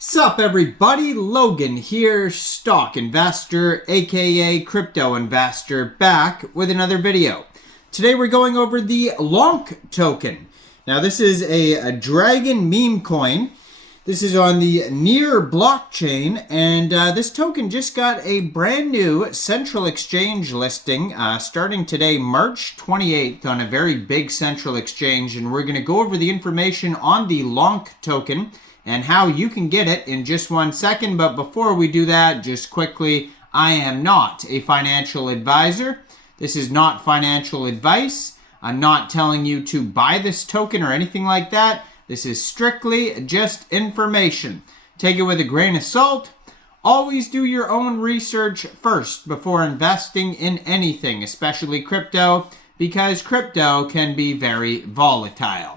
Sup everybody, Logan here, stock investor aka crypto investor, back with another video. Today we're going over the Lonk token. Now this is a dragon meme coin. This is on the Near blockchain, and this token just got a brand new central exchange listing starting today, March 28th, on a very big central exchange, and we're going to go over the information on the Lonk token and how you can get it in just 1 second. But before we do that, just quickly, I am not a financial advisor. This is not financial advice. I'm not telling you to buy this token or anything like that. This is strictly just information. Take it with a grain of salt. Always do your own research first before investing in anything, especially crypto, because crypto can be very volatile.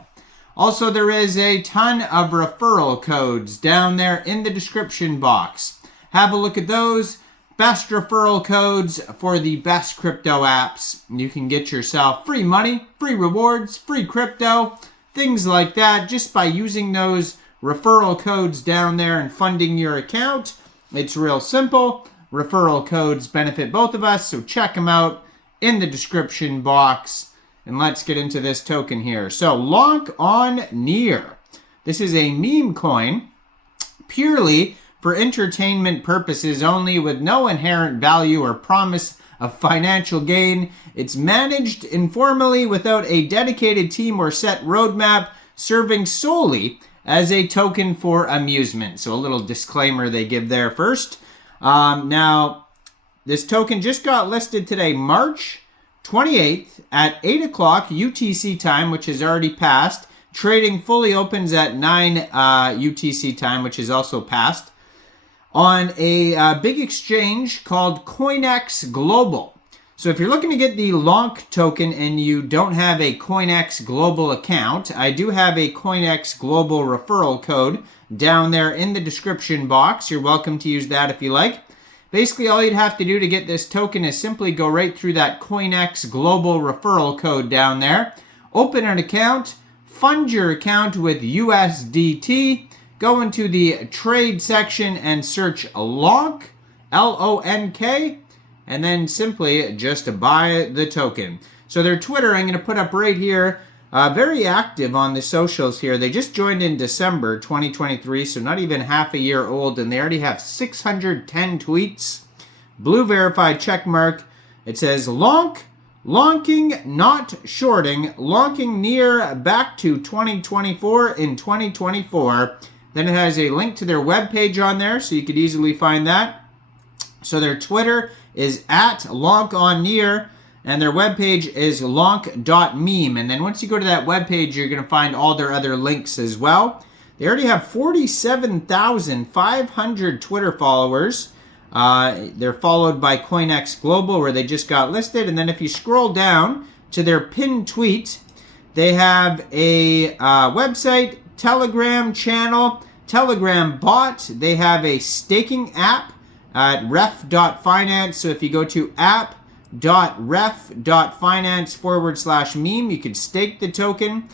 Also, there is a ton of referral codes down there in the description box. Have a look at those. Best referral codes for the best crypto apps. You can get yourself free money, free rewards, free crypto, things like that, just by using those referral codes down there and funding your account. It's real simple. Referral codes benefit both of us, so check them out in the description box. And let's get into this token here. So Lonk on Near. This is a meme coin purely for entertainment purposes only, with no inherent value or promise of financial gain. It's managed informally without a dedicated team or set roadmap, serving solely as a token for amusement. So a little disclaimer they give there first. Now, this token just got listed today, March 28th at 8 o'clock UTC time, which has already passed. Trading fully opens at 9 UTC time, which is also passed, on a big exchange called Coinex Global. So if you're looking to get the Lonk token and you don't have a Coinex Global account, I do have a Coinex Global referral code down there in the description box. You're welcome to use that if you like. Basically, all you'd have to do to get this token is simply go right through that Coinex Global referral code down there, open an account, fund your account with USDT, go into the trade section and search Lonk, L-O-N-K, and then simply just buy the token. So their Twitter, I'm going to put up right here, very active on the socials here. They just joined in December 2023, so not even half a year old, and they already have 610 tweets. Blue verified check mark. It says Lonk, lonking, not shorting, lonking near back to 2024 in 2024. Then it has a link to their webpage on there, so you could easily find that. So their Twitter is at Lonk on Near, and their webpage is lonk.meme. And then once you go to that webpage, you're going to find all their other links as well. They already have 47,500 Twitter followers. They're followed by Coinex Global, where they just got listed. And then if you scroll down to their pinned tweet, they have a website, Telegram channel, Telegram bot. They have a staking app at ref.finance. So if you go to app.ref.finance/meme, you could stake the token.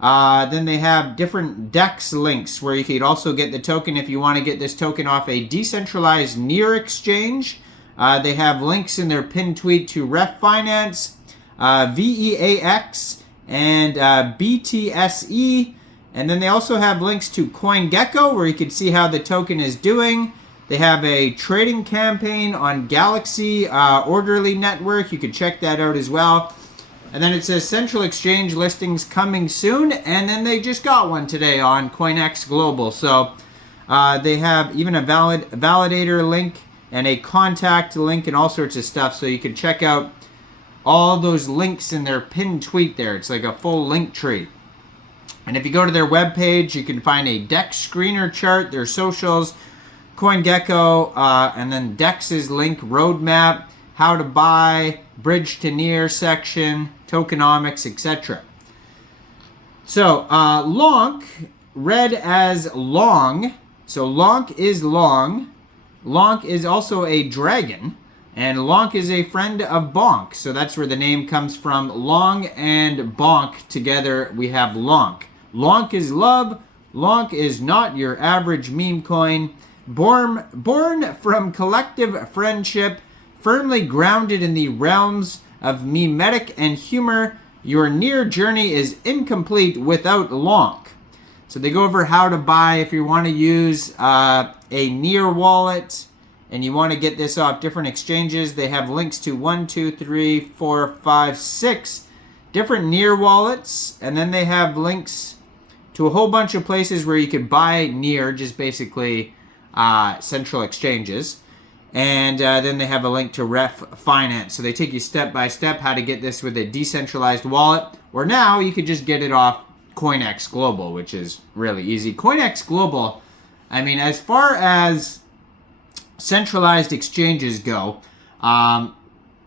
Then they have different DEX links where you could also get the token if you want to get this token off a decentralized Near exchange. They have links in their pinned tweet to Ref Finance, VEAX, and BTSE. And then they also have links to CoinGecko, where you can see how the token is doing. They have a trading campaign on Galaxy Orderly Network. You could check that out as well. And then it says Central Exchange listings coming soon. And then they just got one today on Coinex Global. So they have even a validator link and a contact link and all sorts of stuff. So you can check out all those links in their pinned tweet there. It's like a full link tree. And if you go to their webpage, you can find a DEX screener chart, their socials, CoinGecko, and then DEX's link, roadmap, how to buy, bridge to Near section, tokenomics, etc. So Lonk, read as long. So Lonk is long. Lonk is also a dragon. And Lonk is a friend of Bonk. So that's where the name comes from. Long and Bonk together, we have Lonk. Lonk is love. Lonk is not your average meme coin. Born from collective friendship, firmly grounded in the realms of memetic and humor, your near journey is incomplete without Lonk. So they go over how to buy if you want to use a near wallet and you want to get this off different exchanges. They have links to 1, 2, 3, 4, 5, 6 different near wallets, and then they have links to a whole bunch of places where you could buy near, just basically central exchanges. And then they have a link to REFERRAL. So they take you step by step how to get this with a decentralized wallet, or now you could just get it off Coinex Global, which is really easy. Coinex Global, I mean, as far as centralized exchanges go,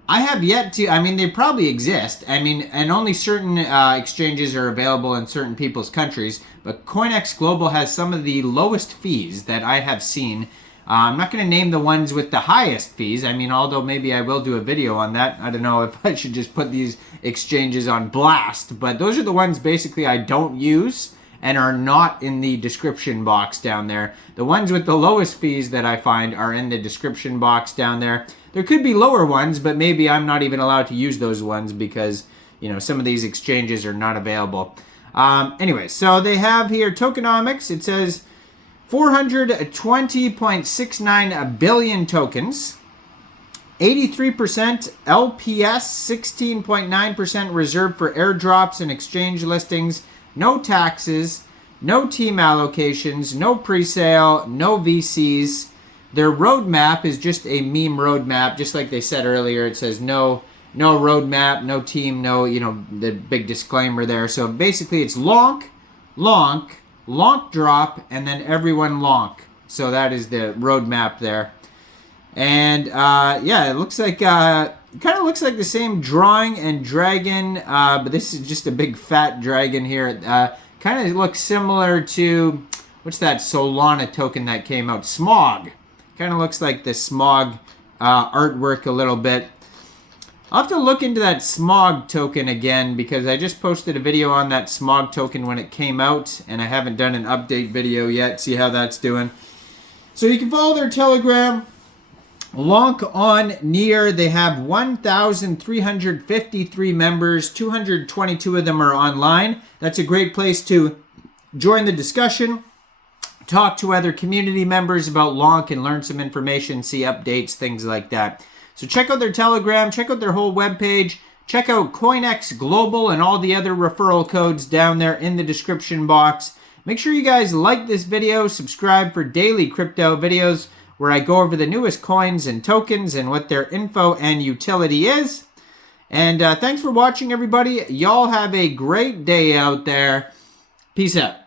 I have yet to, I mean, they probably exist. I mean, and only certain exchanges are available in certain people's countries, but Coinex Global has some of the lowest fees that I have seen. I'm not going to name the ones with the highest fees. I mean, although maybe I will do a video on that. I don't know if I should just put these exchanges on blast, but those are the ones basically I don't use and are not in the description box down there. The ones with the lowest fees that I find are in the description box down there. There could be lower ones, but maybe I'm not even allowed to use those ones because, you know, some of these exchanges are not available. Anyway, so they have here tokenomics. It says 420.69 billion tokens, 83% LPS, 16.9% reserved for airdrops and exchange listings, no taxes, no team allocations, no pre-sale, no VCs. Their roadmap is just a meme roadmap, just like they said earlier. It says no roadmap, no team, no, you know, the big disclaimer there. So basically it's Lonk drop, and then everyone Lonk. So that is the roadmap there. And yeah, it looks like kind of looks like the same drawing and dragon, but this is just a big fat dragon here. Kind of looks similar to, what's that Solana token that came out? Smog. Kind of looks like the Smog artwork a little bit. I'll have to look into that Smog token again because I just posted a video on that Smog token when it came out, and I haven't done an update video yet. See how that's doing. So you can follow their Telegram. Lonk on Near. They have 1,353 members. 222 of them are online. That's a great place to join the discussion, talk to other community members about Lonk, and learn some information, see updates, things like that. So check out their Telegram, check out their whole webpage, check out Coinex Global and all the other referral codes down there in the description box. Make sure you guys like this video, subscribe for daily crypto videos where I go over the newest coins and tokens and what their info and utility is. And thanks for watching, everybody. Y'all have a great day out there. Peace out.